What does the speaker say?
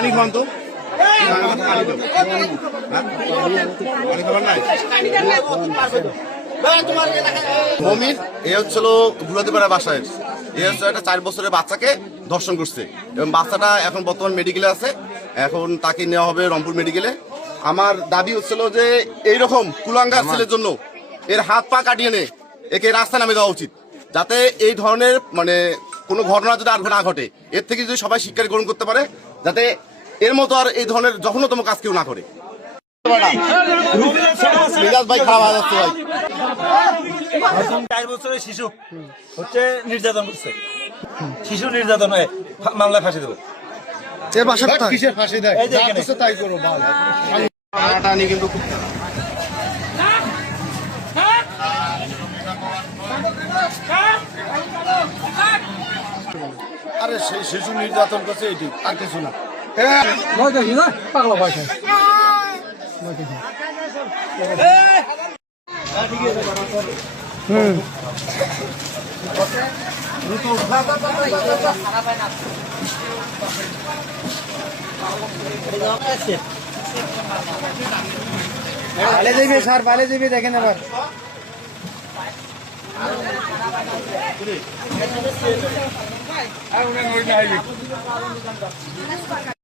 পানি খান তো মমিন এ হচ্ছিল গুলাদিপাড়া বাসায় এ হচ্ছে একটা 4 বছরের বাচ্চাকে ধর্ষণ করছে এবং বাচ্চাটা এখন বর্তমান মেডিকেলে আছে। এখন তাকে নেওয়া হবে রংপুর মেডিকেলে। আমার দাবি হচ্ছিল যে এইরকম কুলাঙ্গার ছেলের জন্য এর হাত পা কাটিয়ে নে একে রাস্তা নামে দেওয়া উচিত, যাতে এই ধরনের মানে কোনো ঘটনা যদি আর না ঘটে। এর থেকে যদি সবাই শিক্ষা গ্রহণ করতে পারে, যাতে এর মতো আর এই ধরনের জঘন্যতম কাজ কেউ না করে। ভাই খারাপ হয়ে যাচ্ছে ভাই। 4 বছরের শিশু হচ্ছে নির্যাতন করছে, শিশু নির্যাতন হয়ে মামলায় ফাঁসি দেবো। এর বাসা কোথায়? কিসের ফাঁসি দেয়? এই যে এখানে। তাই করো টানাটানি কিন্তু খুব আরে সেই শিশু নির্যাতন করছে এটি আর কিছু না। ভালো যাবে স্যার, ভালো যাবে, দেখেন আবার